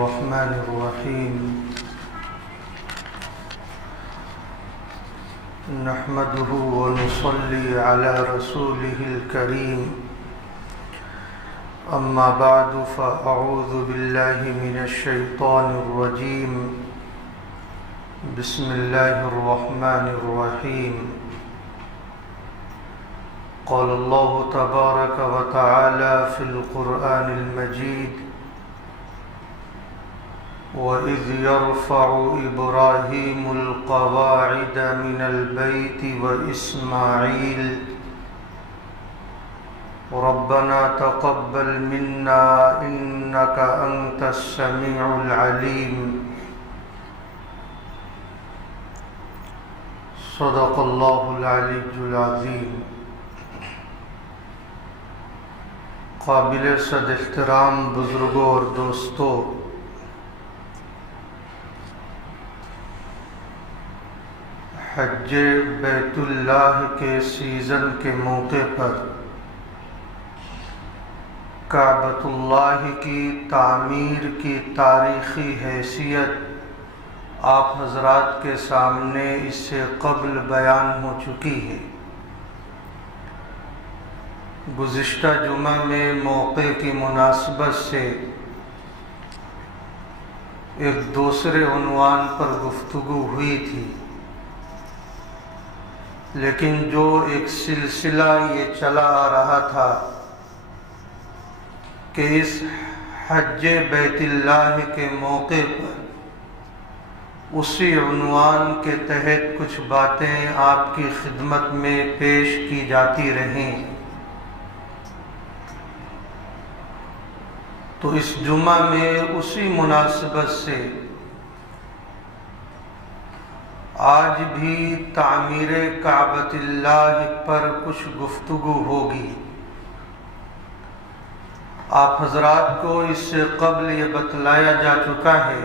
الرحمن الرحيم نحمده ونصلي على رسوله الكريم أما بعد فأعوذ بالله من الشيطان الرجيم بسم الله الرحمن الرحيم قال الله تبارك وتعالى في القرآن المجيد وَإِذْ يَرْفَعُ إِبْرَاهِيمُ الْقَوَاعِدَ مِنَ الْبَيْتِ وَإِسْمَاعِيلُ رَبَّنَا تَقَبَّلْ مِنَّا إِنَّكَ أَنْتَ السَّمِيعُ الْعَلِيمُ صدق اللہ العلی العظیم۔ قابل صد احترام بزرگوں اور دوستوں، حج بیت اللہ کے سیزن کے موقع پر کعبۃ اللہ کی تعمیر کی تاریخی حیثیت آپ حضرات کے سامنے اس سے قبل بیان ہو چکی ہے۔ گزشتہ جمعہ میں موقع کی مناسبت سے ایک دوسرے عنوان پر گفتگو ہوئی تھی، لیکن جو ایک سلسلہ یہ چلا آ رہا تھا کہ اس حج بیت اللہ کے موقع پر اسی عنوان کے تحت کچھ باتیں آپ کی خدمت میں پیش کی جاتی رہیں، تو اس جمعہ میں اسی مناسبت سے آج بھی تعمیر کعبۃ اللہ پر کچھ گفتگو ہوگی۔ آپ حضرات کو اس سے قبل یہ بتلایا جا چکا ہے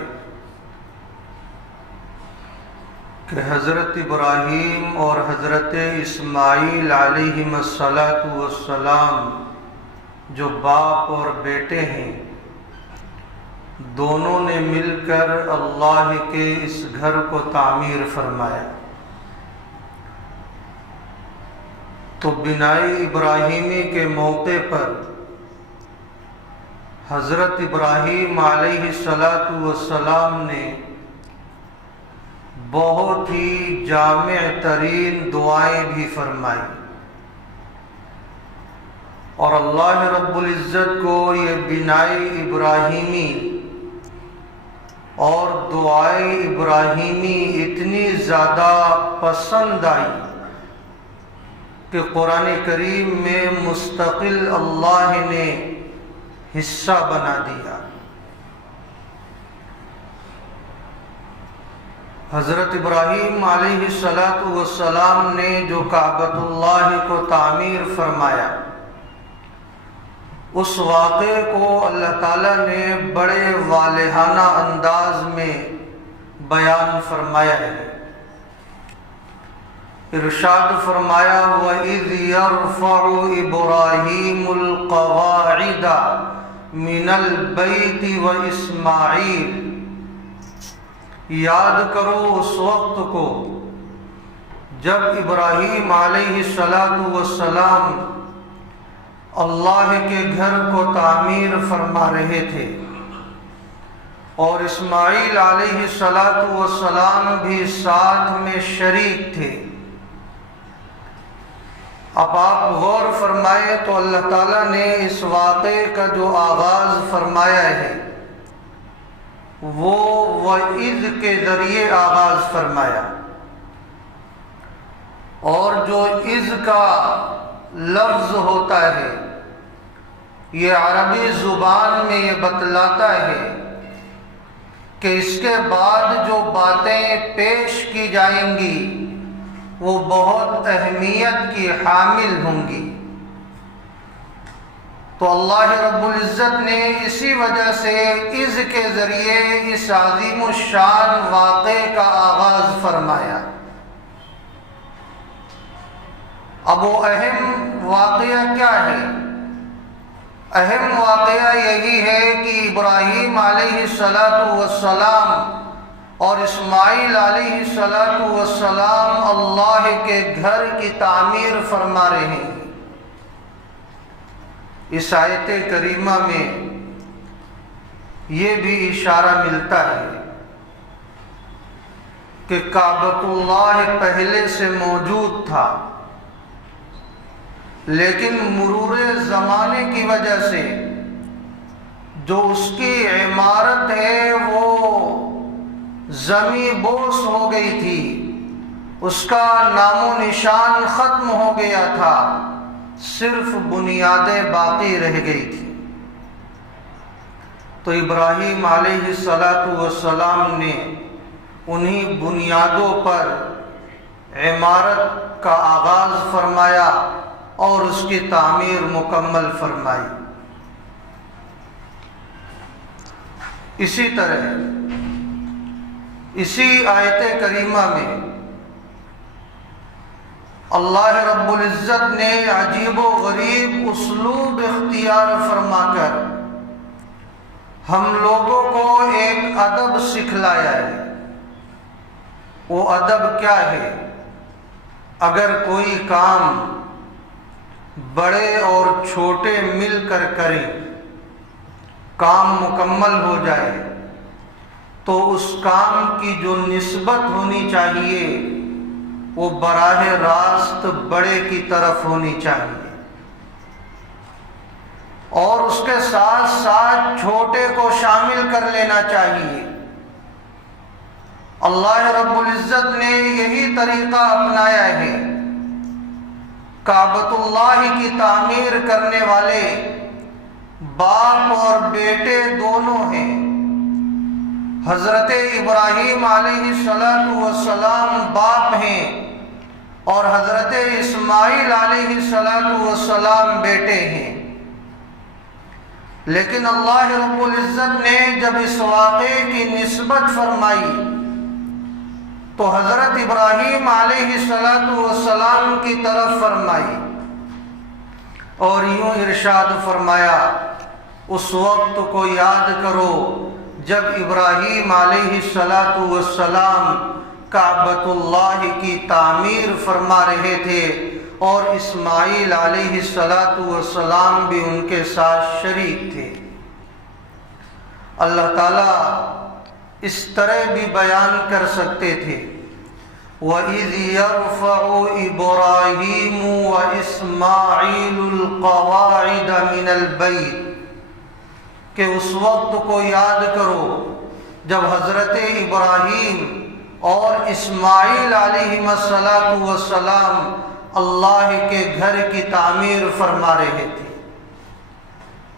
کہ حضرت ابراہیم اور حضرت اسماعیل علیہم السلام جو باپ اور بیٹے ہیں، دونوں نے مل کر اللہ کے اس گھر کو تعمیر فرمایا۔ تو بنائی ابراہیمی کے موقع پر حضرت ابراہیم علیہ السلام نے بہت ہی جامع ترین دعائیں بھی فرمائی، اور اللہ رب العزت کو یہ بنائی ابراہیمی اور دعائے ابراہیمی اتنی زیادہ پسند آئی کہ قرآن کریم میں مستقل اللہ نے حصہ بنا دیا۔ حضرت ابراہیم علیہ السلام نے جو کعبۃ اللہ کو تعمیر فرمایا، اس واقعے کو اللہ تعالیٰ نے بڑے والہانہ انداز میں بیان فرمایا ہے۔ ارشاد فرمایا وَإِذْ يَرْفَعُ إِبْرَاهِيمُ الْقَوَاعِدَ مِنَ الْبَيْتِ وَإِسْمَاعِيلُ، یاد کرو اس وقت کو جب ابراہیم علیہ السلام اللہ کے گھر کو تعمیر فرما رہے تھے، اور اسماعیل علیہ السلام بھی ساتھ میں شریک تھے۔ اب آپ غور فرمائیں تو اللہ تعالیٰ نے اس واقعے کا جو آغاز فرمایا ہے وہ وَإِذْ کے ذریعے آغاز فرمایا، اور جو اذ کا لفظ ہوتا ہے یہ عربی زبان میں یہ بتلاتا ہے کہ اس کے بعد جو باتیں پیش کی جائیں گی وہ بہت اہمیت کی حامل ہوں گی۔ تو اللہ رب العزت نے اسی وجہ سے اذ کے ذریعے اس عظیم الشان واقعے کا آغاز فرمایا۔ اب وہ اہم واقعہ کیا ہے؟ اہم واقعہ یہی ہے کہ ابراہیم علیہ السلام اور اسماعیل علیہ السلام اللہ کے گھر کی تعمیر فرما رہے ہیں۔ اس آیت کریمہ میں یہ بھی اشارہ ملتا ہے کہ کعبۃ اللہ پہلے سے موجود تھا، لیکن مرور زمانے کی وجہ سے جو اس کی عمارت ہے وہ زمیں بوس ہو گئی تھی، اس کا نام و نشان ختم ہو گیا تھا، صرف بنیادیں باقی رہ گئی تھی۔ تو ابراہیم علیہ السلام نے انہی بنیادوں پر عمارت کا آغاز فرمایا اور اس کی تعمیر مکمل فرمائی۔ اسی طرح اسی آیت کریمہ میں اللہ رب العزت نے عجیب و غریب اسلوب اختیار فرما کر ہم لوگوں کو ایک ادب سکھلایا ہے۔ وہ ادب کیا ہے؟ اگر کوئی کام بڑے اور چھوٹے مل کر کریں، کام مکمل ہو جائے تو اس کام کی جو نسبت ہونی چاہیے وہ براہ راست بڑے کی طرف ہونی چاہیے، اور اس کے ساتھ ساتھ چھوٹے کو شامل کر لینا چاہیے۔ اللہ رب العزت نے یہی طریقہ اپنایا ہے۔ کعبۃ اللہ کی تعمیر کرنے والے باپ اور بیٹے دونوں ہیں۔ حضرت ابراہیم علیہ السلام باپ ہیں اور حضرت اسماعیل علیہ السلام بیٹے ہیں، لیکن اللہ رب العزت نے جب اس واقعے کی نسبت فرمائی تو حضرت ابراہیم علیہ السلام کی طرف فرمائی اور یوں ارشاد فرمایا، اس وقت کو یاد کرو جب ابراہیم علیہ السلام کعبۃ اللہ کی تعمیر فرما رہے تھے اور اسماعیل علیہ السلام بھی ان کے ساتھ شریک تھے۔ اللہ تعالیٰ اس طرح بھی بیان کر سکتے تھے، وَإِذْ يَرْفَعُ إِبْرَاهِيمُ وَإِسْمَاعِيلُ الْقَوَاعِدَ مِنَ الْبَيْتِ، کہ اس وقت کو یاد کرو جب حضرت ابراہیم اور اسماعیل علیہ السلام اللہ کے گھر کی تعمیر فرما رہے تھے،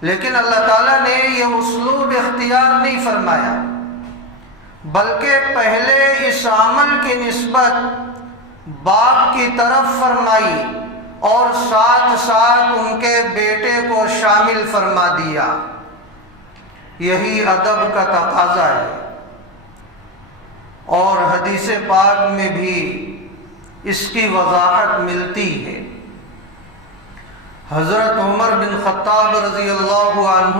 لیکن اللہ تعالیٰ نے یہ اسلوب اختیار نہیں فرمایا، بلکہ پہلے اس عمل کی نسبت باپ کی طرف فرمائی اور ساتھ ساتھ ان کے بیٹے کو شامل فرما دیا۔ یہی ادب کا تقاضا ہے، اور حدیث پاک میں بھی اس کی وضاحت ملتی ہے۔ حضرت عمر بن خطاب رضی اللہ عنہ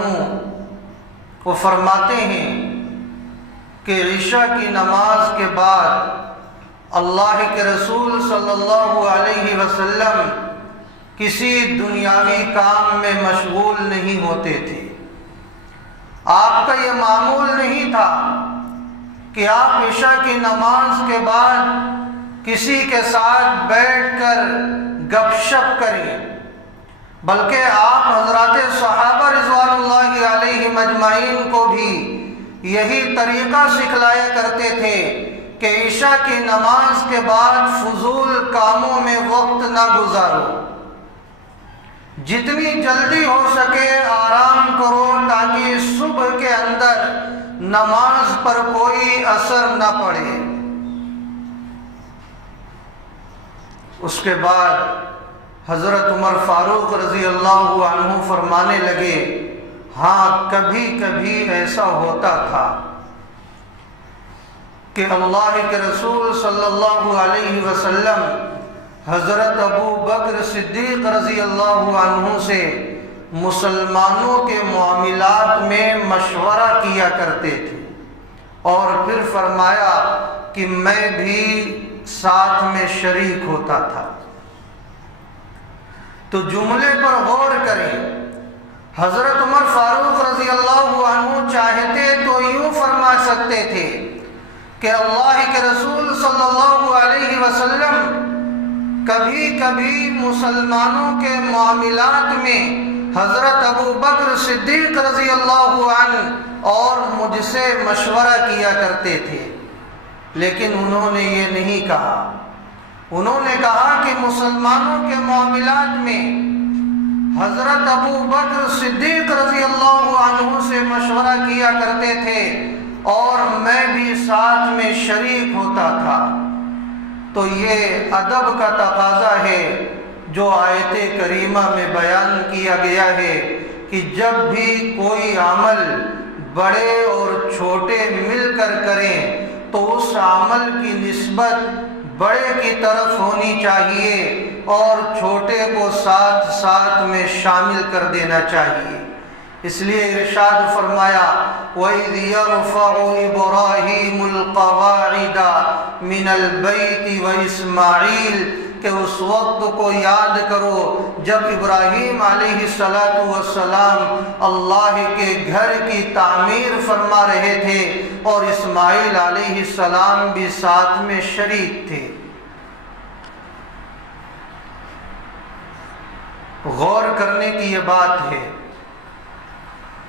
وہ فرماتے ہیں کہ عشاء کی نماز کے بعد اللہ کے رسول صلی اللہ علیہ وسلم کسی دنیاوی کام میں مشغول نہیں ہوتے تھے۔ آپ کا یہ معمول نہیں تھا کہ آپ عشاء کی نماز کے بعد کسی کے ساتھ بیٹھ کر گپ شپ کریں، بلکہ آپ حضرات صحابہ رضوان اللہ علیہم اجمعین کو بھی یہی طریقہ سکھلایا کرتے تھے کہ عشاء کی نماز کے بعد فضول کاموں میں وقت نہ گزارو، جتنی جلدی ہو سکے آرام کرو تاکہ صبح کے اندر نماز پر کوئی اثر نہ پڑے۔ اس کے بعد حضرت عمر فاروق رضی اللہ عنہ فرمانے لگے، ہاں کبھی کبھی ایسا ہوتا تھا کہ اللہ کے رسول صلی اللہ علیہ وسلم حضرت ابو بکر صدیق رضی اللہ عنہ سے مسلمانوں کے معاملات میں مشورہ کیا کرتے تھے، اور پھر فرمایا کہ میں بھی ساتھ میں شریک ہوتا تھا۔ تو جملے پر غور کریں، حضرت عمر فاروق رضی اللہ عنہ چاہتے تو یوں فرما سکتے تھے کہ اللہ کے رسول صلی اللہ علیہ وسلم کبھی کبھی مسلمانوں کے معاملات میں حضرت ابو بکر صدیق رضی اللہ عنہ اور مجھ سے مشورہ کیا کرتے تھے، لیکن انہوں نے یہ نہیں کہا۔ انہوں نے کہا کہ مسلمانوں کے معاملات میں حضرت ابو بکر صدیق رضی اللہ عنہ سے مشورہ کیا کرتے تھے اور میں بھی ساتھ میں شریک ہوتا تھا۔ تو یہ ادب کا تقاضا ہے جو آیت کریمہ میں بیان کیا گیا ہے کہ جب بھی کوئی عمل بڑے اور چھوٹے مل کر کریں تو اس عمل کی نسبت بڑے کی طرف ہونی چاہیے اور چھوٹے کو ساتھ ساتھ میں شامل کر دینا چاہیے۔ اس لیے ارشاد فرمایا وَإِذْ يَرْفَعُ إِبْرَاهِيمُ الْقَوَاعِدَ مِنَ الْبَيْتِ وَإِسْمَاعِيلُ کہ اس وقت کو یاد کرو جب ابراہیم علیہ السلام اللہ کے گھر کی تعمیر فرما رہے تھے اور اسماعیل علیہ السلام بھی ساتھ میں شریک تھے۔ غور کرنے کی یہ بات ہے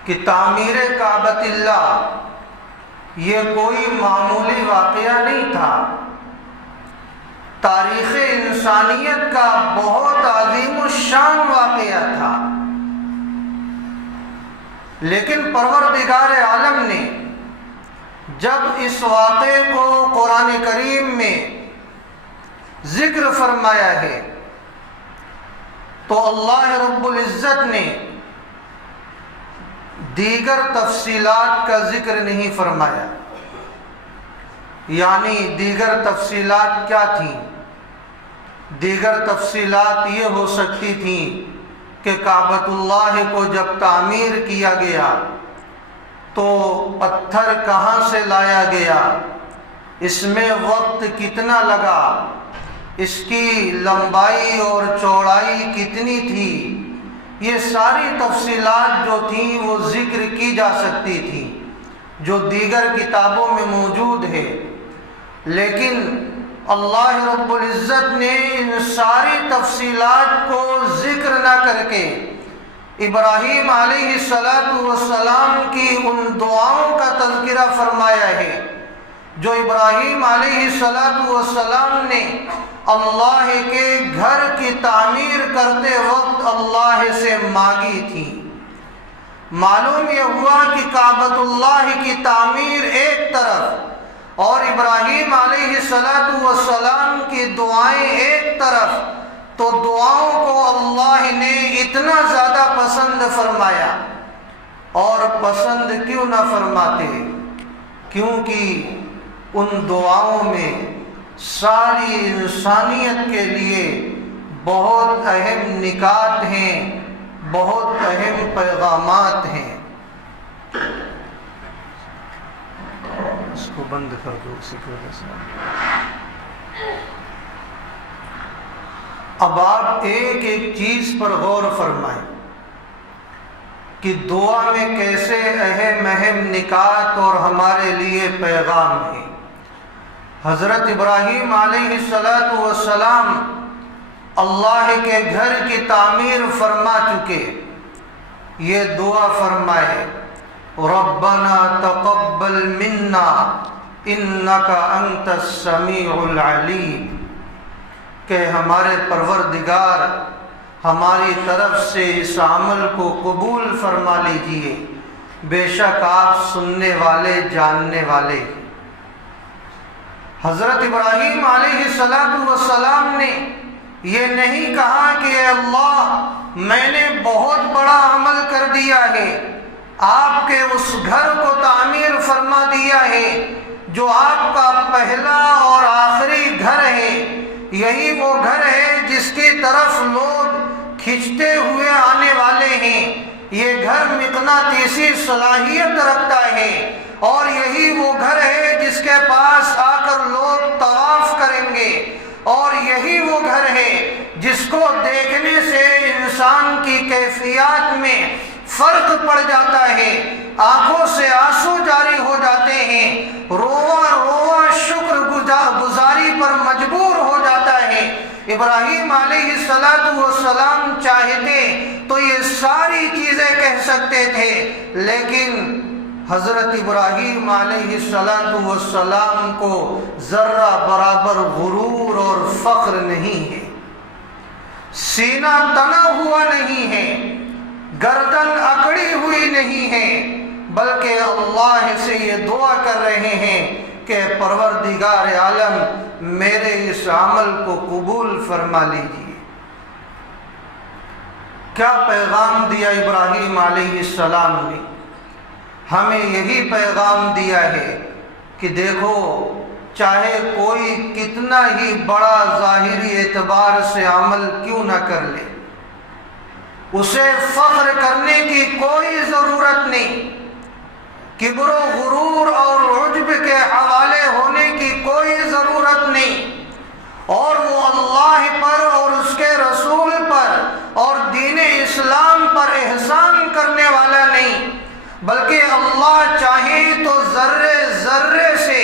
کہ تعمیر کعبۃ اللہ یہ کوئی معمولی واقعہ نہیں تھا، تاریخ انسانیت کا بہت عظیم الشان واقعہ تھا، لیکن پروردگار عالم نے جب اس واقعے کو قرآن کریم میں ذکر فرمایا ہے تو اللہ رب العزت نے دیگر تفصیلات کا ذکر نہیں فرمایا۔ یعنی دیگر تفصیلات کیا تھیں؟ دیگر تفصیلات یہ ہو سکتی تھیں کہ کعبۃ اللہ کو جب تعمیر کیا گیا تو پتھر کہاں سے لایا گیا، اس میں وقت کتنا لگا، اس کی لمبائی اور چوڑائی کتنی تھی، یہ ساری تفصیلات جو تھیں وہ ذکر کی جا سکتی تھیں جو دیگر کتابوں میں موجود ہے، لیکن اللہ رب العزت نے ان ساری تفصیلات کو ذکر نہ کر کے ابراہیم علیہ السلام کی ان دعاؤں کا تذکرہ فرمایا ہے جو ابراہیم علیہ السلام نے اللہ کے گھر کی تعمیر کرتے وقت اللہ سے مانگی تھی۔ معلوم یہ ہوا کہ کعبۃ اللہ کی تعمیر ایک طرف اور ابراہیم علیہ السلام کی دعائیں ایک طرف، تو دعاؤں کو اللہ نے اتنا زیادہ پسند فرمایا۔ اور پسند کیوں نہ فرماتے؟ کیونکہ ان دعاؤں میں ساری انسانیت کے لیے بہت اہم نکات ہیں، بہت اہم پیغامات ہیں۔ اس کو بند کر دو اسی کی وجہ سے۔ اب آپ ایک ایک چیز پر غور فرمائیں کہ دعا میں کیسے اہم اہم نکات اور ہمارے لیے پیغام ہیں۔ حضرت ابراہیم علیہ السلام اللہ کے گھر کی تعمیر فرما چکے، یہ دعا فرمائے ربنا تقبل منا انک انت السمیع العلیم کہ ہمارے پروردگار ہماری طرف سے اس عمل کو قبول فرما لیجئے، بے شک آپ سننے والے جاننے والے۔ حضرت ابراہیم علیہ السلام نے یہ نہیں کہا کہ اے اللہ میں نے بہت بڑا عمل کر دیا ہے، آپ کے اس گھر کو تعمیر فرما دیا ہے جو آپ کا پہلا اور آخری گھر ہے، یہی وہ گھر ہے جس کی طرف لوگ کھینچتے ہوئے آنے والے ہیں۔ یہ گھر مقناطیسی صلاحیت رکھتا ہے، اور یہی وہ گھر ہے جس کے پاس آ کر لوگ طواف کریں گے، اور یہی وہ گھر ہے جس کو دیکھنے سے انسان کی کیفیات میں فرق پڑ جاتا ہے، آنکھوں سے آنسو جاری ہو جاتے ہیں، رواں رواں شکر گزاری پر مجبور ہو جاتا ہے۔ ابراہیم علیہ السلام چاہتے تو یہ ساری چیزیں کہہ سکتے تھے، لیکن حضرت ابراہیم علیہ السلام کو ذرہ برابر غرور اور فخر نہیں ہے، سینہ تنا ہوا نہیں ہے، گردن اکڑی ہوئی نہیں ہے، بلکہ اللہ سے یہ دعا کر رہے ہیں کہ پروردگار عالم میرے اس عمل کو قبول فرما لیجیے۔ کیا پیغام دیا ابراہیم علیہ السلام نے؟ ہمیں یہی پیغام دیا ہے کہ دیکھو، چاہے کوئی کتنا ہی بڑا ظاہری اعتبار سے عمل کیوں نہ کر لے، اسے فخر کرنے کی کوئی ضرورت نہیں، کبر و غرور اور عجب کے حوالے ہونے کی کوئی ضرورت نہیں، اور وہ اللہ پر اور اس کے رسول پر اور دین اسلام پر احسان کرنے والا نہیں، بلکہ اللہ چاہے تو ذرے ذرے سے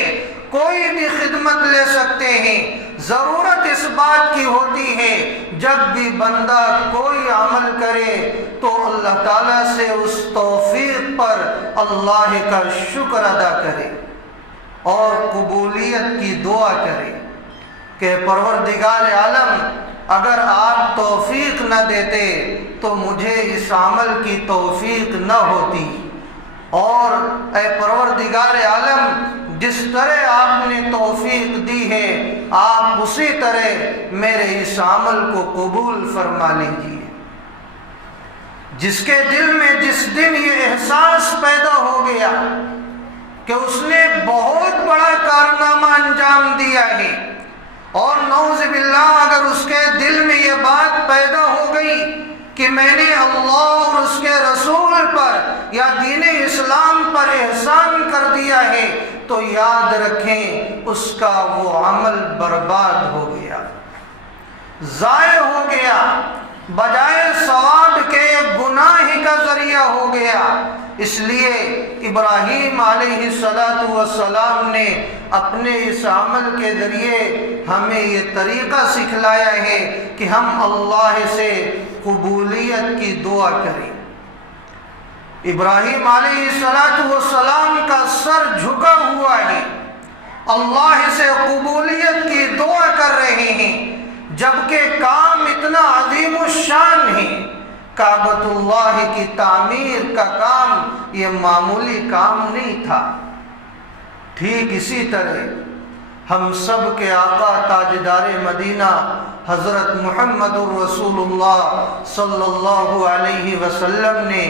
کوئی بھی خدمت لے سکتے ہیں۔ ضرورت اس بات کی ہوتی ہے جب بھی بندہ کوئی عمل کرے تو اللہ تعالیٰ سے اس توفیق پر اللہ کا شکر ادا کرے اور قبولیت کی دعا کرے کہ پروردگار عالم اگر آپ توفیق نہ دیتے تو مجھے اس عمل کی توفیق نہ ہوتی، اور اے پروردگار عالم جس طرح آپ نے توفیق دی ہے آپ اسی طرح میرے اس عمل کو قبول فرما لیجیے۔ جس کے دل میں جس دن یہ احساس پیدا ہو گیا کہ اس نے بہت بڑا کارنامہ انجام دیا ہے، اور نعوذ باللہ اگر اس کے دل میں یہ بات پیدا ہو گئی کہ میں نے اللہ اور اس کے رسول پر یا دین اسلام پر احسان کر دیا ہے، تو یاد رکھیں اس کا وہ عمل برباد ہو گیا، ضائع ہو گیا، بجائے ثواب کے گناہ کا ذریعہ ہو گیا۔ اس لیے ابراہیم علیہ السلام نے اپنے اس عمل کے ذریعے ہمیں یہ طریقہ سکھلایا ہے کہ ہم اللہ سے قبولیت کی دعا کریں۔ ابراہیم علیہ السلام کا سر جھکا ہوا ہے، اللہ سے قبولیت کی دعا کر رہے ہیں، جبکہ کام اتنا عظیم الشان ہے۔ کعبۃ اللہ کی تعمیر کا کام یہ معمولی کام نہیں تھا۔ ٹھیک اسی طرح ہم سب کے آقا تاجدار مدینہ حضرت محمد رسول اللہ صلی اللہ علیہ وسلم نے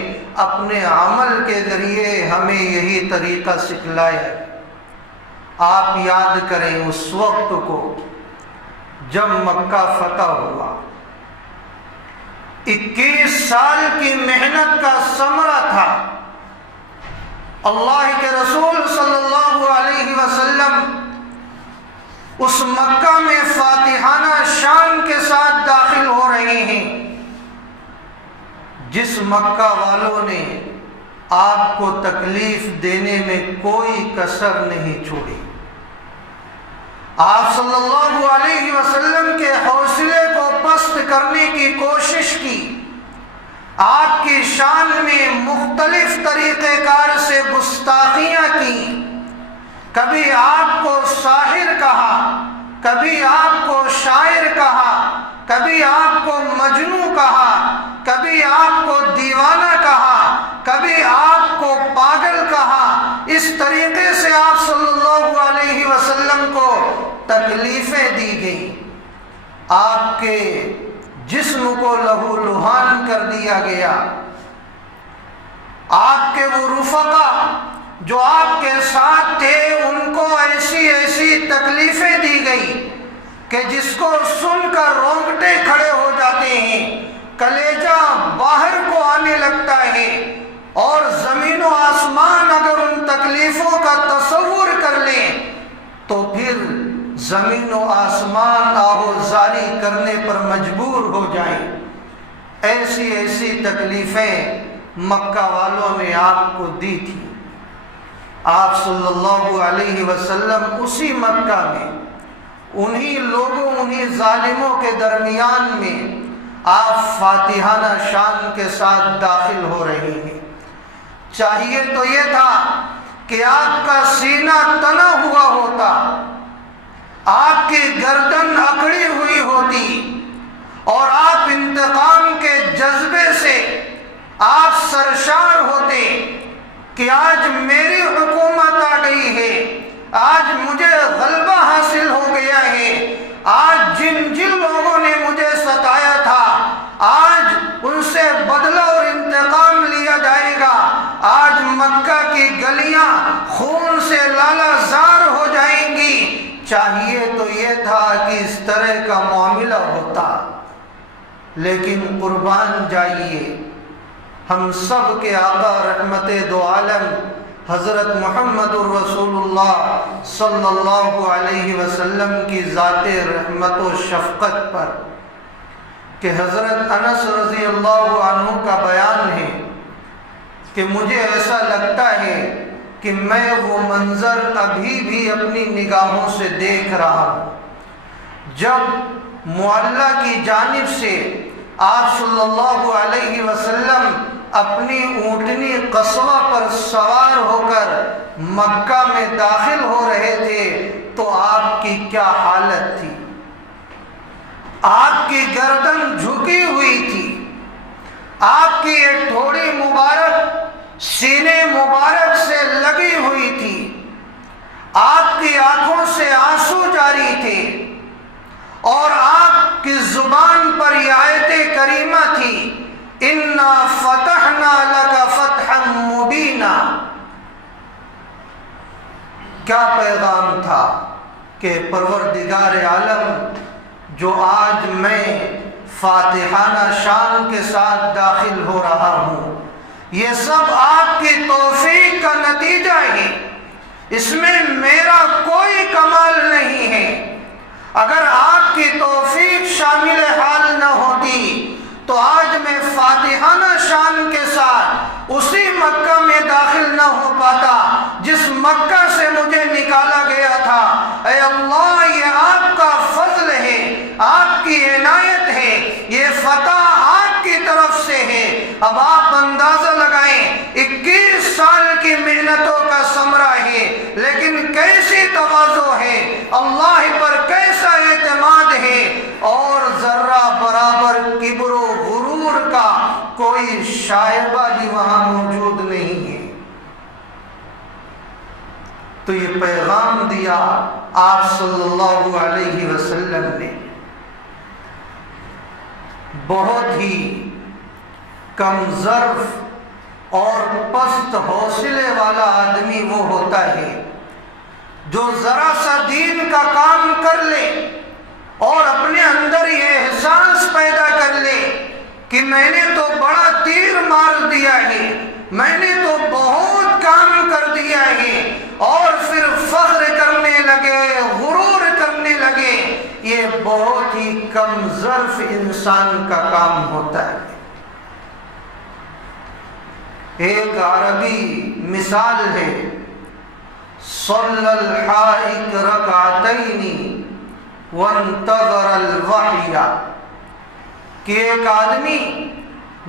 اپنے عمل کے ذریعے ہمیں یہی طریقہ سکھلایا ہے۔ آپ یاد کریں اس وقت کو جب مکہ فتح ہوا، 21 سال کی محنت کا ثمرہ تھا۔ اللہ کے رسول صلی اللہ علیہ وسلم اس مکہ میں فاتحانہ شان کے ساتھ داخل ہو رہے ہیں، جس مکہ والوں نے آپ کو تکلیف دینے میں کوئی کسر نہیں چھوڑی۔ آپ صلی اللہ علیہ وسلم کے حوصلے کو پست کرنے کی کوشش کی، آپ کی شان میں مختلف طریقہ کار سے گستاخیاں کی، کبھی آپ کو ساحر کہا، کبھی آپ کو شاعر کہا، کبھی آپ کو مجنون کہا، کبھی آپ کو دیوانہ کہا، کبھی آپ کو پاگل کہا۔ اس طریقے سے آپ صلی اللہ علیہ وسلم کو تکلیفیں دی گئیں، آپ کے جسم کو لہو لہان کر دیا گیا، آپ کے وہ رفقا جو آپ کے ساتھ تھے ان کو ایسی ایسی تکلیفیں دی گئی کہ جس کو سن کر رونگٹے کھڑے ہو جاتے ہیں۔ کلیجہ باہر کو آنے لگتا ہے، اور زمین و آسمان اگر ان تکلیفوں کا تصور کر لیں تو پھر زمین و آسمان آہوزاری کرنے پر مجبور ہو جائیں۔ ایسی ایسی تکلیفیں مکہ والوں نے آپ کو دی تھی۔ آپ صلی اللہ علیہ وسلم اسی مکہ میں، انہی لوگوں، انہی ظالموں کے درمیان میں آپ فاتحانہ شان کے ساتھ داخل ہو رہے ہیں۔ چاہیے تو یہ تھا کہ آپ کا سینہ تنا ہوا ہوتا، آپ کی گردن اکڑی ہوئی ہوتی، اور آپ انتقام کے جذبے سے آپ سرشار ہوتے کہ آج میری حکومت آ گئی ہے، آج مجھے غلبہ حاصل ہو گیا ہے، آج جن لوگوں نے مجھے ستایا تھا آج ان سے بدلہ اور انتقام لیا جائے گا، آج مکہ کی گلیاں خون سے لالا زار ہو جائیں گی۔ چاہیے تو یہ تھا کہ اس طرح کا معاملہ ہوتا، لیکن قربان جائیے ہم سب کے آقا رحمت دو عالم حضرت محمد الرسول اللہ صلی اللہ علیہ وسلم کی ذات رحمت و شفقت پر، کہ حضرت انس رضی اللہ عنہ کا بیان ہے کہ مجھے ایسا لگتا ہے کہ میں وہ منظر ابھی بھی اپنی نگاہوں سے دیکھ رہا ہوں، جب معلّہ کی جانب سے آپ صلی اللہ علیہ وسلم اپنی اونٹنی قصوہ پر سوار ہو کر مکہ میں داخل ہو رہے تھے تو آپ کی کیا حالت تھی۔ آپ کی گردن جھکی ہوئی تھی، آپ کی ایک ٹھوڑی مبارک سینے مبارک سے لگی ہوئی تھی، آپ کی آنکھوں سے آنسو جاری تھے، اور آپ کی زبان پر یہ آیت کریمہ تھی، اِنَّا فَتَحْنَا لَكَ فَتْحًا مُبِينًا۔ کیا پیغام تھا کہ پروردگار عالم جو آج میں فاتحانہ شان کے ساتھ داخل ہو رہا ہوں، یہ سب آپ کی توفیق کا نتیجہ ہے، اس میں میرا کوئی کمال نہیں ہے۔ اگر آپ کی توفیق شامل حال نہ ہوتی تو آج میں فاتحانہ شان کے ساتھ اسی مکہ میں داخل نہ ہو پاتا جس مکہ سے مجھے نکالا گیا تھا۔ اے اللہ، یہ آپ کا فضل ہے، آپ کی عنایت ہے، یہ فتح آپ کی طرف سے ہے۔ اب آپ اندازہ لگائیں، 21 سال کی محنتوں کا ثمرہ ہے، لیکن کیسی تواضع ہے، اللہ پر کیسا اعتماد ہے، اور ذرہ برابر کبر و غرور کا کوئی شائبہ بھی وہاں موجود نہیں ہے۔ تو یہ پیغام دیا آپ صلی اللہ علیہ وسلم نے۔ بہت ہی کم ظرف اور پست حوصلے والا آدمی وہ ہوتا ہے جو ذرا سا دین کا کام کر لے اور اپنے اندر یہ احساس پیدا کر لے کہ میں نے تو بڑا تیر مار دیا ہے، میں نے تو بہت کام کر دیا ہے، اور پھر فخر کرنے لگے، غرور کرنے لگے۔ یہ بہت ہی کم ظرف انسان کا کام ہوتا ہے۔ ایک عربی مثال ہے، صلی الحائق رکعتین وانتظر الوحی، کہ ایک آدمی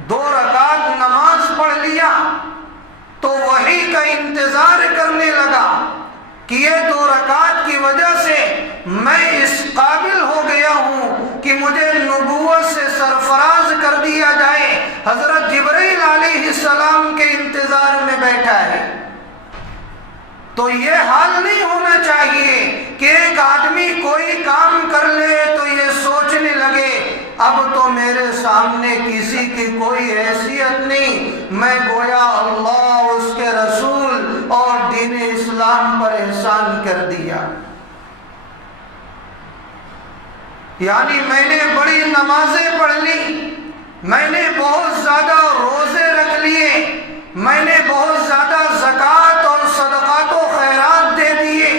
2 رکعت نماز پڑھ لیا تو وحی کا انتظار کرنے لگا کہ یہ 2 رکعت کی وجہ سے میں اس قابل ہو گیا ہوں کہ مجھے نبوت سے سرفراز کر دیا جائے۔ حضرت جبرائیل علیہ السلام کے انتظار میں بیٹھا ہے۔ تو یہ حال نہیں ہونا چاہیے کہ ایک آدمی کوئی کام کر لے تو یہ سوچنے لگے اب تو میرے سامنے کسی کی کوئی حیثیت نہیں، میں گویا اللہ، اس کے رسول اور دین اسلام پر احسان کر دیا، یعنی میں نے بڑی نمازیں پڑھ لی، میں نے بہت زیادہ روزے رکھ لیے، میں نے بہت زیادہ زکوٰۃ اور صدقات و خیرات دے دیے،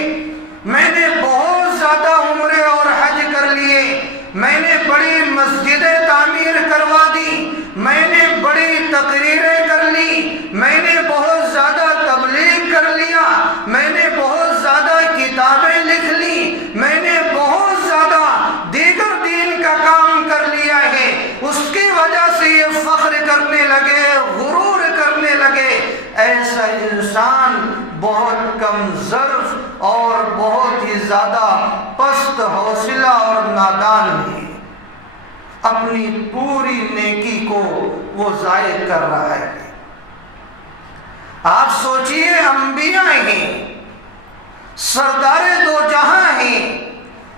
میں نے بہت زیادہ عمرے اور حج کر لیے، میں نے بڑی مسجدیں تعمیر کروا دی، میں نے بڑی تقریریں کر لی، میں نے بہت زیادہ تبلیغ کر لیا، میں نے بہت زیادہ کتابیں لکھ لی، میں نے بہت زیادہ دیگر دین کا کام کر لیا ہے، اس کی وجہ سے یہ فخر کرنے لگے، غرور کرنے لگے۔ ایسا انسان بہت کم ظرف اور بہت ہی زیادہ پست حوصلہ اور نادان ہے، اپنی پوری نیکی کو وہ ضائع کر رہا ہے۔ آپ سوچئے، انبیاء ہیں، سردار دو جہاں ہیں،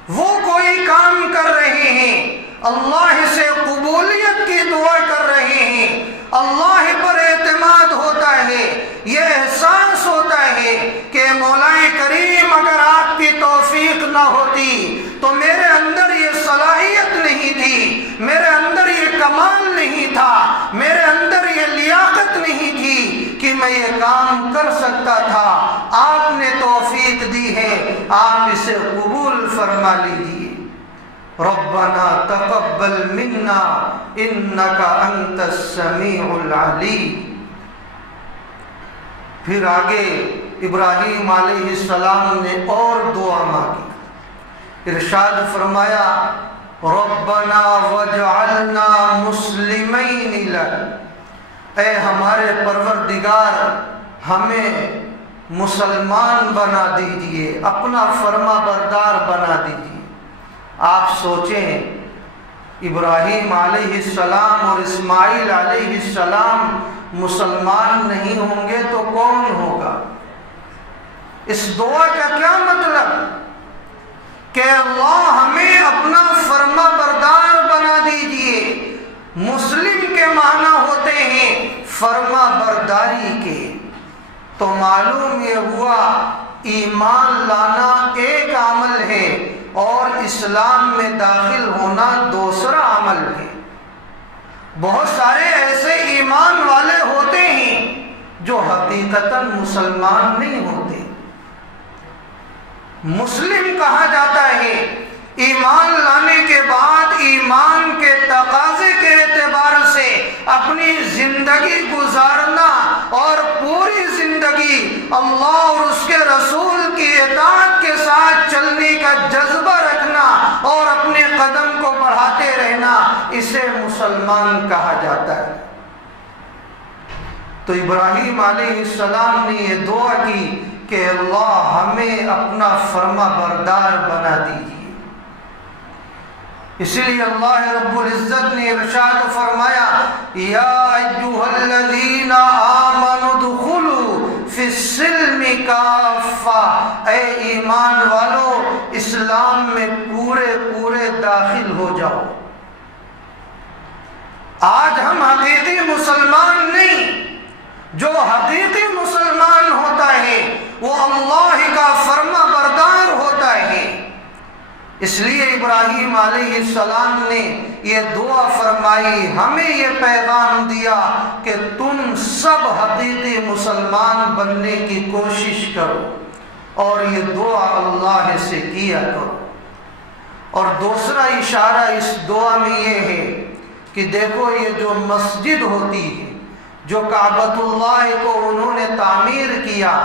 وہ کوئی کام کر رہے ہیں، اللہ سے قبولیت کی دعا کر رہے ہیں، اللہ پر اعتماد ہوتا ہے، یہ احساس ہوتا ہے کہ مولا کریم اگر آپ کی توفیق نہ ہوتی تو میرے اندر یہ صلاحیت نہیں تھی، میرے اندر یہ کمال نہیں تھا، میرے اندر یہ لیاقت نہیں تھی کہ میں یہ کام کر سکتا تھا، آپ نے توفیق دی ہے، آپ اسے قبول فرما لیجیے۔ ربنا تقبل منا انک انت السمیع العلیم۔ پھر آگے ابراہیم علیہ السلام نے اور دعا مانگی، ارشاد فرمایا ربنا واجعلنا مسلمین لک، اے ہمارے پروردگار ہمیں مسلمان بنا دیجئے، اپنا فرما بردار بنا دیجئے۔ آپ سوچیں، ابراہیم علیہ السلام اور اسماعیل علیہ السلام مسلمان نہیں ہوں گے تو کون ہوگا؟ اس دعا کا کیا مطلب؟ کہ اللہ ہمیں اپنا فرما بردار بنا دیجئے۔ مسلم کے معنی ہوتے ہیں فرما برداری کے، تو معلوم یہ ہوا ایمان لانا ایک عمل ہے اور اسلام میں داخل ہونا دوسرا عمل ہے۔ بہت سارے ایسے ایمان والے ہوتے ہیں جو حقیقتاً مسلمان نہیں ہوتے۔ مسلم کہا جاتا ہے ایمان لانے کے بعد ایمان کے تقاضے کے اعتبار سے اپنی زندگی گزارنا اور پوری زندگی اللہ اور اس کے رسول کی اطاعت کے ساتھ چلنے کا جذبہ رکھنا اور اپنے قدم کو بڑھاتے رہنا، اسے مسلمان کہا جاتا ہے۔ تو ابراہیم علیہ السلام نے یہ دعا کی کہ اللہ ہمیں اپنا فرما بردار بنا دیجیے۔ اسی لیے اللہ رب العزت نے ارشاد فرمایا یا ایھا الذین آمنوا ادخلوا فی السلم کافہ، اے ایمان والو اسلام میں پورے داخل ہو جاؤ۔ آج ہم حقیقی مسلمان نہیں، جو حقیقی مسلمان ہوتا ہے وہ اللہ کا فرما بردار ہوتا ہے۔ اس لیے ابراہیم علیہ السلام نے یہ دعا فرمائی، ہمیں یہ پیغام دیا کہ تم سب حقیقی مسلمان بننے کی کوشش کرو اور یہ دعا اللہ سے کیا کرو۔ اور دوسرا اشارہ اس دعا میں یہ ہے کہ دیکھو یہ جو مسجد ہوتی ہے، جو کعبۃ اللہ کو انہوں نے تعمیر کیا،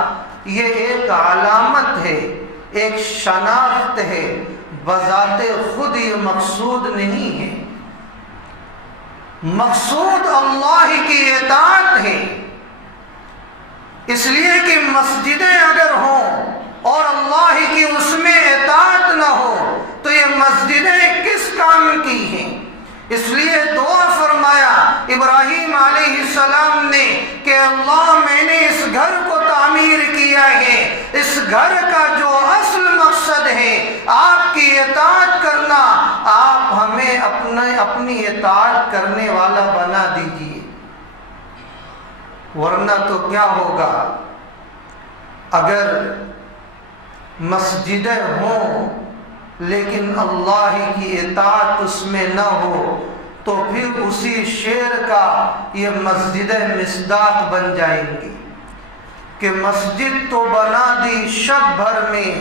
یہ ایک علامت ہے، ایک شناخت ہے، بذات خود یہ مقصود نہیں ہے۔ مقصود اللہ کی اطاعت ہے، اس لیے کہ مسجدیں اگر ہوں اور اللہ کی اس میں اطاعت نہ ہو تو یہ مسجدیں کس کام کی ہیں؟ اس لیے دعا فرمایا ابراہیم علیہ السلام نے کہ اللہ میں نے اس گھر کو تعمیر کیا ہے، اس گھر کا جو اصل مقصد ہے آپ کی اطاعت کرنا، آپ ہمیں اپنی اطاعت کرنے والا بنا دیجیے، ورنہ تو کیا ہوگا؟ اگر مسجدیں ہوں لیکن اللہ کی اطاعت اس میں نہ ہو تو پھر اسی شعر کا یہ مسجد مصداق بن جائیں گی کہ مسجد تو بنا دی شب بھر میں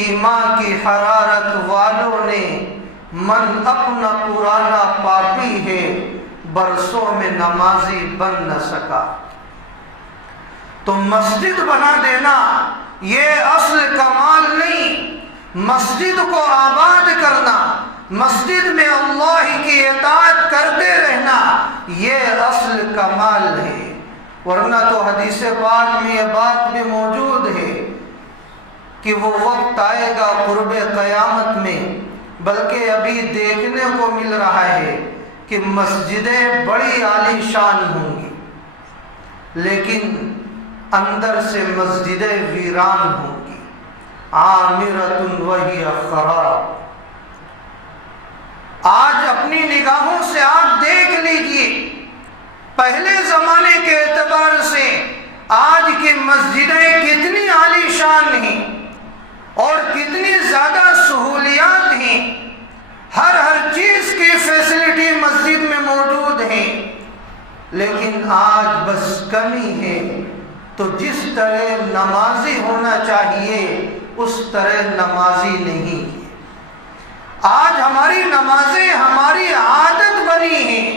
ایمان کی حرارت والوں نے، من اپنا پرانا پاپی ہے برسوں میں نمازی بن نہ سکا۔ تو مسجد بنا دینا یہ اصل کمال نہیں، مسجد کو آباد کرنا، مسجد میں اللہ کی اطاعت کرتے رہنا یہ اصل کمال ہے۔ ورنہ تو حدیث پاک میں یہ بات بھی موجود ہے کہ وہ وقت آئے گا قرب قیامت میں، بلکہ ابھی دیکھنے کو مل رہا ہے کہ مسجدیں بڑی عالی شان ہوں گی لیکن اندر سے مسجدیں ویران ہوں گی، عامرۃ وہی خراب۔ آج اپنی نگاہوں سے آپ دیکھ لیجئے، پہلے زمانے کے اعتبار سے آج کی مسجدیں کتنی عالی شان ہیں اور کتنی زیادہ سہولیات ہیں، ہر چیز کی فیسلٹی مسجد میں موجود ہے، لیکن آج بس کمی ہے۔ تو جس طرح نمازی ہونا چاہیے اس طرح نمازی نہیں ہے۔ آج ہماری نمازیں ہماری عادت بنی ہیں،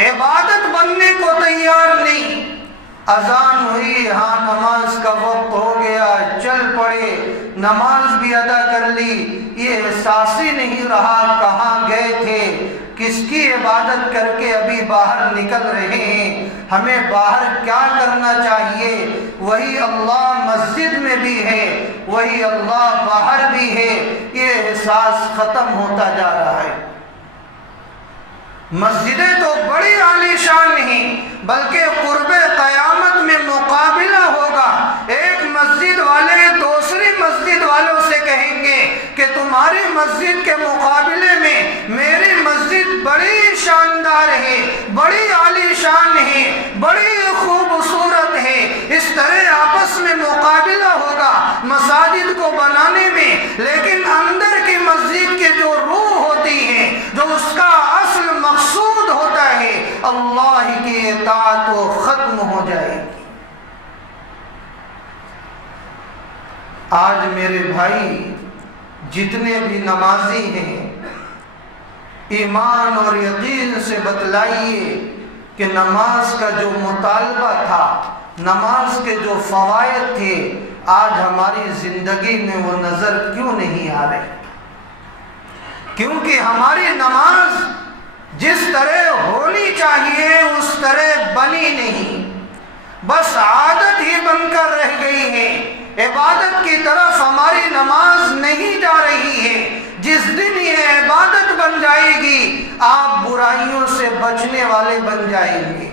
عبادت بننے کو تیار نہیں۔ اذان ہوئی، ہاں نماز کا وقت ہو گیا، چل پڑے، نماز بھی ادا کر لی، یہ احساس ہی نہیں رہا کہاں گئے تھے، کس کی عبادت کر کے ابھی باہر نکل رہے ہیں، ہمیں باہر کیا کرنا چاہیے۔ وہی اللہ مسجد میں بھی ہے، وہی اللہ باہر بھی ہے، یہ احساس ختم ہوتا جا رہا ہے۔ مسجدیں تو بڑی عالی شان ہیں، بلکہ قرب قیامت میں مقابلہ ہوگا۔ ایک مسجد والے دوسری مسجد والوں سے کہیں گے کہ تمہاری مسجد کے مقابلے میں میری مسجد بڑی شاندار ہے، بڑی عالی شان ہے، بڑی خوبصورت ہے۔ اس طرح آپس میں مقابلہ ہوگا مساجد کو بنانے میں، لیکن اندر کی مسجد کی جو روح ہوتی ہے، جو اس کا اصل مقصود ہوتا ہے، اللہ کی اطاعت وہ ختم ہو جائے گی۔ آج میرے بھائی جتنے بھی نمازی ہیں، ایمان اور یقین سے بتلائیے کہ نماز کا جو مطالبہ تھا، نماز کے جو فوائد تھے، آج ہماری زندگی میں وہ نظر کیوں نہیں آ رہے؟ کیونکہ ہماری نماز جس طرح ہونی چاہیے اس طرح بنی نہیں، بس عادت ہی بن کر رہ گئی ہے، عبادت کی طرف ہماری نماز نہیں جا رہی ہے۔ جس دن یہ عبادت بن جائے گی آپ برائیوں سے بچنے والے بن جائیں گے۔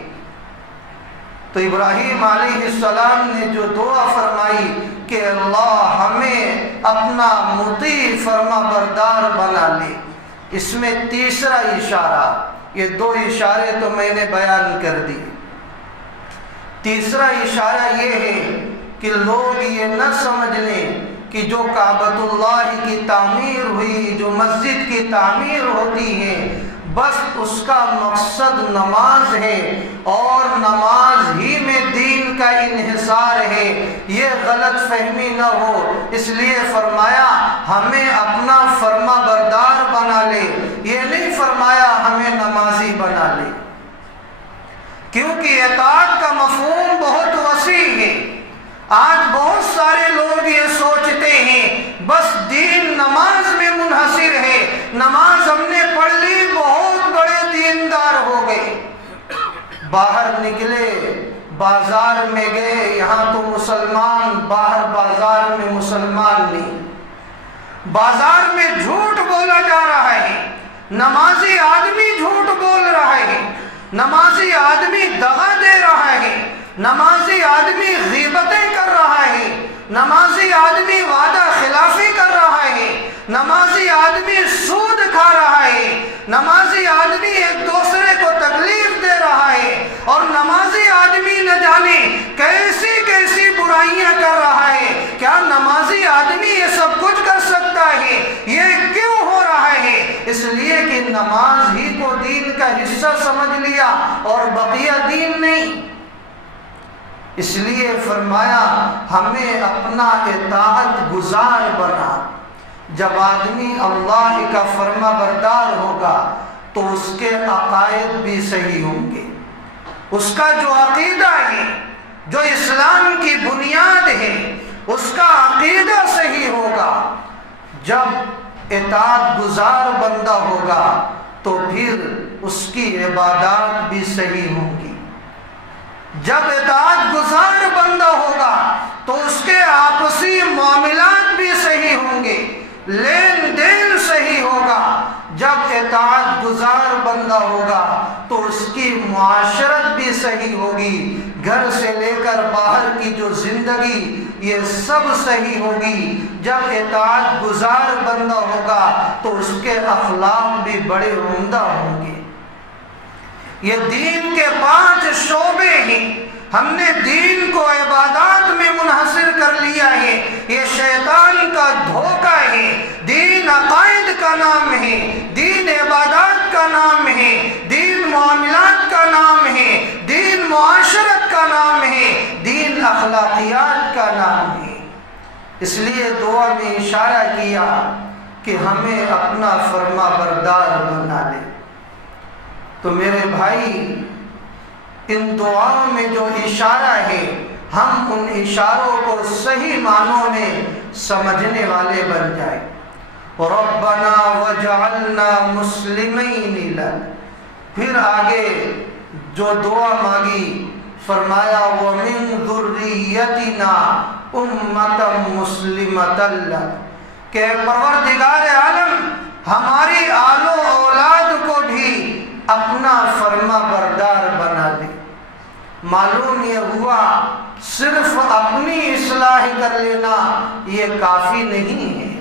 تو ابراہیم علیہ السلام نے جو دعا فرمائی کہ اللہ ہمیں اپنا مطیع فرما بردار بنا لے، اس میں تیسرا اشارہ، یہ دو اشارے تو میں نے بیان کر دی، تیسرا اشارہ یہ ہے کہ لوگ یہ نہ سمجھ لیں کہ جو کعبۃ اللہ کی تعمیر ہوئی، جو مسجد کی تعمیر ہوتی ہے، بس اس کا مقصد نماز ہے اور نماز ہی میں دین کا انحصار ہے، یہ غلط فہمی نہ ہو۔ اس لیے فرمایا ہمیں اپنا فرما بردار بنا لے، یہ نہیں فرمایا ہمیں نمازی بنا لے، کیونکہ اطاعت کا مفہوم بہت وسیع ہے۔ آج بہت سارے لوگ یہ سوچتے ہیں بس دین نماز میں منحصر ہے، نماز ہم نے پڑھ لی بہت بڑے دیندار ہو گئے، باہر نکلے بازار میں گئے، یہاں تو مسلمان، باہر بازار میں مسلمان نہیں، بازار میں جھوٹ بولا جا رہا ہے، نمازی آدمی جھوٹ بول رہا ہے، نمازی آدمی دغا دے رہا ہے، نمازی آدمی غیبتیں کر رہا ہے، نمازی آدمی وعدہ خلافی کر رہا ہے، نمازی آدمی سود کھا رہا ہے، نمازی آدمی ایک دوسرے کو تکلیف دے رہا ہے، اور نمازی آدمی نہ جانے کیسی کیسی برائیاں کر رہا ہے۔ کیا نمازی آدمی یہ سب کچھ کر سکتا ہے؟ یہ کیوں ہو رہا ہے؟ اس لیے کہ نماز ہی کو دین کا حصہ سمجھ لیا اور بقیہ دین نہیں۔ اس لیے فرمایا ہمیں اپنا اطاعت گزار بنا۔ جب آدمی اللہ کا فرما بردار ہوگا تو اس کے عقائد بھی صحیح ہوں گے، اس کا جو عقیدہ ہے، جو اسلام کی بنیاد ہے، اس کا عقیدہ صحیح ہوگا۔ جب اطاعت گزار بندہ ہوگا تو پھر اس کی عبادات بھی صحیح ہوں گی۔ جب اطاعت گزار بندہ ہوگا تو اس کے آپسی معاملات بھی صحیح ہوں گے، لین دین صحیح ہوگا۔ جب اطاعت گزار بندہ ہوگا تو اس کی معاشرت بھی صحیح ہوگی، گھر سے لے کر باہر کی جو زندگی یہ سب صحیح ہوگی۔ جب اطاعت گزار بندہ ہوگا تو اس کے اخلاق بھی بڑے عمدہ ہوں گے۔ یہ دین کے 5 شعبے ہیں، ہم نے دین کو عبادات میں منحصر کر لیا ہے، یہ شیطان کا دھوکہ ہے۔ دین عقائد کا نام ہے، دین عبادات کا نام ہے، دین معاملات کا نام ہے، دین معاشرت کا نام ہے، دین اخلاقیات کا نام ہے۔ اس لیے دعا میں اشارہ کیا کہ ہمیں اپنا فرما بردار بنا لے۔ تو میرے بھائی، ان دعاؤں میں جو اشارہ ہے ہم ان اشاروں کو صحیح معنوں میں سمجھنے والے بن جائیں۔ ربنا وجعلنا مسلمین لک، پھر آگے جو دعا مانگی فرمایا ومن ذریتنا امتا مسلمتا لک، کہ پروردگار عالم ہماری آل و اولاد کو بھی اپنا فرما بردار بنا دے۔ معلوم یہ ہوا صرف اپنی اصلاح کر لینا یہ کافی نہیں ہے،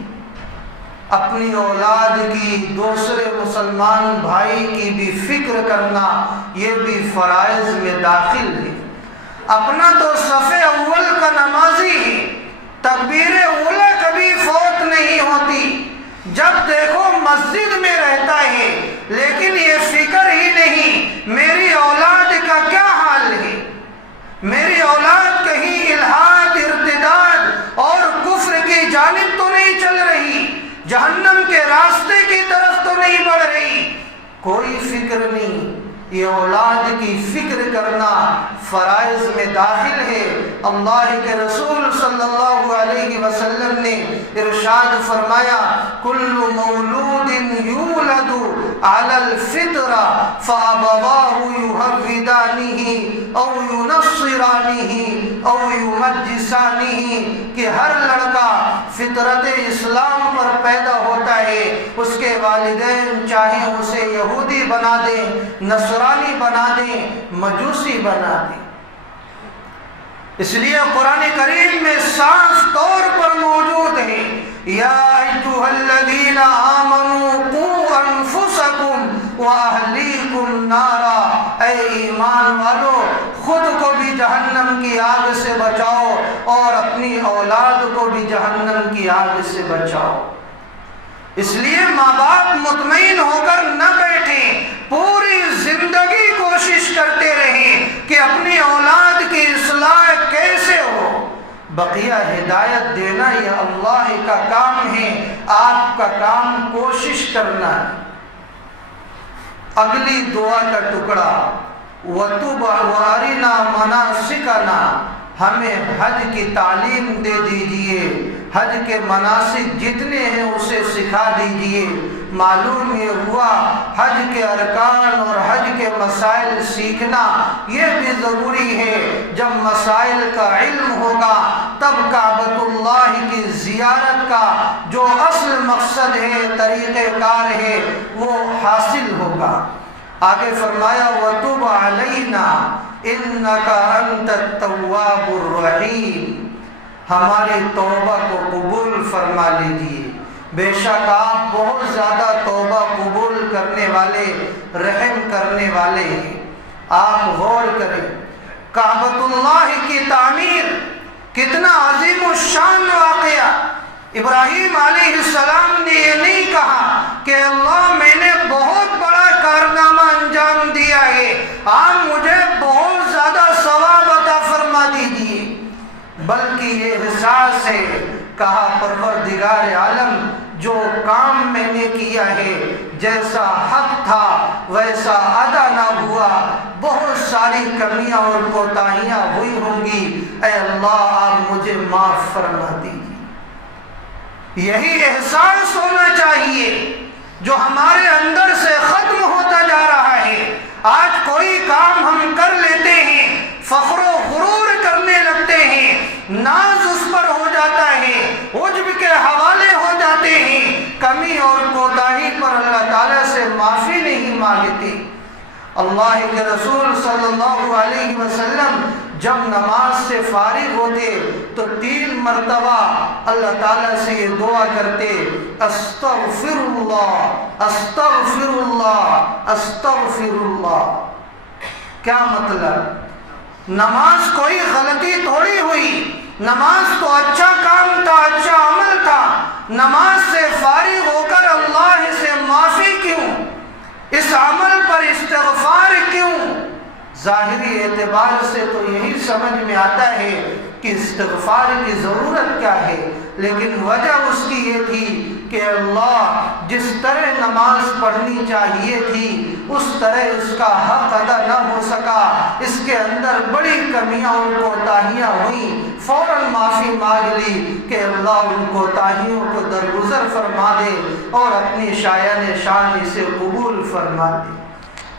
اپنی اولاد کی، دوسرے مسلمان بھائی کی بھی فکر کرنا یہ بھی فرائض میں داخل ہے۔ اپنا تو صف اول کا نمازی ہے، تکبیر اولا کبھی فوت نہیں ہوتی، جب دیکھو مسجد میں رہتا ہے لیکن یہ فکر ہی نہیں میری اولاد کا کیا حال ہے، میری اولاد کہیں الحاد، ارتداد اور کفر کی جانب تو نہیں چل رہی، جہنم کے راستے کی طرف تو نہیں بڑھ رہی، کوئی فکر نہیں۔ یہ اولاد کی فکر کرنا فرائض میں داخل ہے۔ اللہ کے رسول صلی اللہ علیہ وسلم نے ارشاد فرمایا کل مولود یولد علی الفطرہ فابواہ یہودانہ او ینصرانہ او یمجسانہ، کہ ہر لڑکا فطرت اسلام پر پیدا ہوتا ہے، اس کے والدین چاہے اسے یہودی بنا دیں، نصرانی بنا دیں، مجوسی بنا دیں۔ اس لیے قرآن کریم میں صاف طور پر موجود ہے یا ایھا الذین آمنوا قوا انفسکم واہلیکم نارا، اے ایمان والو خود کو بھی جہنم کی آگ سے بچاؤ اور اپنی اولاد کو بھی جہنم کی آگ سے بچاؤ۔ اس لیے ماں باپ مطمئن ہو کر نہ بیٹھیں، پوری زندگی کوشش کرتے رہیں کہ اپنی اولاد کی اصلاح کیسے ہو۔ بقیہ ہدایت دینا یہ اللہ کا کام ہے، آپ کا کام کوشش کرنا ہے۔ اگلی دعا کا ٹکڑا وَتُبْ وَأَرِنَا مَنَاسِكَنَا، ہمیں حج کی تعلیم دے دیجئے، حج کے مناسک جتنے ہیں اسے سکھا دیجئے۔ معلوم یہ ہوا حج کے ارکان اور حج کے مسائل سیکھنا یہ بھی ضروری ہے۔ جب مسائل کا علم ہوگا تب کعبۃ اللہ کی زیارت کا جو اصل مقصد ہے، طریقہ کار ہے، وہ حاصل ہوگا۔ آگے فرمایا وَتُبْ عَلَيْنَا إِنَّكَ أَنْتَ التَّوَّابُ الرَّحِيمُ، ہماری توبہ کو قبول فرما لیجیے، بے شک آپ بہت زیادہ توبہ قبول کرنے والے، رحم کرنے والے ہیں۔ آپ غور کریں، کعبۃ اللہ کی تعمیر کتنا عظیم الشان واقعہ۔ ابراہیم علیہ السلام نے یہ نہیں کہا کہ اللہ میں نے بہت بڑا کارنامہ انجام دیا ہے، آپ مجھے بہت زیادہ ثواب عطا فرما دیجیے۔ بلکہ یہ احساس ہے، کہا پروردگار عالم جو کام میں نے کیا ہے جیسا حق تھا ویسا ادا نہ ہوا، بہت ساری کمیاں اور کوتاہیاں ہوئی ہوں گی، اے اللہ آپ مجھے معاف فرما دیجیے۔ یہی احساس ہونا چاہیے جو ہمارے اندر سے ختم ہوتا جا رہا ہے۔ آج کوئی کام ہم کر لیتے ہیں، فخر و غرور کرنے لگتے ہیں، ناز اس پر ہو جاتا ہے، عجب کے حوالے ہو جاتے ہیں، کمی اور کوتاہی پر اللہ تعالیٰ سے معافی نہیں مانگتے۔ اللہ کے رسول صلی اللہ علیہ وسلم جب نماز سے فارغ ہوتے تو 3 مرتبہ اللہ تعالیٰ سے یہ دعا کرتے، استغفر اللہ استغفر اللہ استغفر اللہ۔ کیا مطلب؟ نماز کوئی غلطی تھوڑی ہوئی، نماز تو اچھا کام تھا، اچھا عمل تھا، نماز سے فارغ ہو کر اللہ سے معافی کیوں؟ اس عمل پر استغفار کیوں؟ ظاہری اعتبار سے تو یہی سمجھ میں آتا ہے کہ استغفار کی ضرورت کیا ہے، لیکن وجہ اس کی یہ تھی کہ اللہ جس طرح نماز پڑھنی چاہیے تھی اس طرح اس کا حق ادا نہ ہو سکا، اس کے اندر بڑی کمیاں اور کوتاہیاں ہوئیں، فوراً معافی مانگ لی کہ اللہ ان کوتاہیوں کو درگزر فرما دے اور اپنی شایان شان اسے قبول فرما دے۔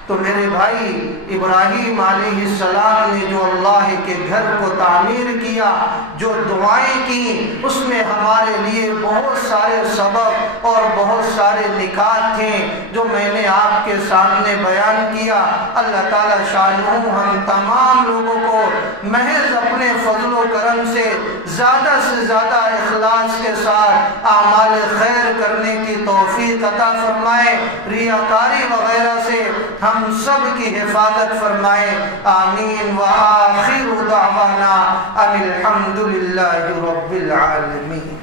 تو میرے بھائی، ابراہیم علیہ السلام نے جو اللہ کے گھر کو تعمیر کیا، جو دعائیں کی، اس میں ہمارے لیے بہت سارے سبب اور بہت سارے نکات تھے جو میں نے آپ کے سامنے بیان کیا۔ اللہ تعالیٰ شانہ ہم تمام لوگوں کو محض اپنے فضل و کرم سے زیادہ اخلاص کے ساتھ اعمال خیر کرنے کی توفیق عطا فرمائے، ریاکاری وغیرہ سے ہم سب کی حفاظت فرمائے، آمین۔ وآخر دعوانا ان الحمد للہ رب العالمین۔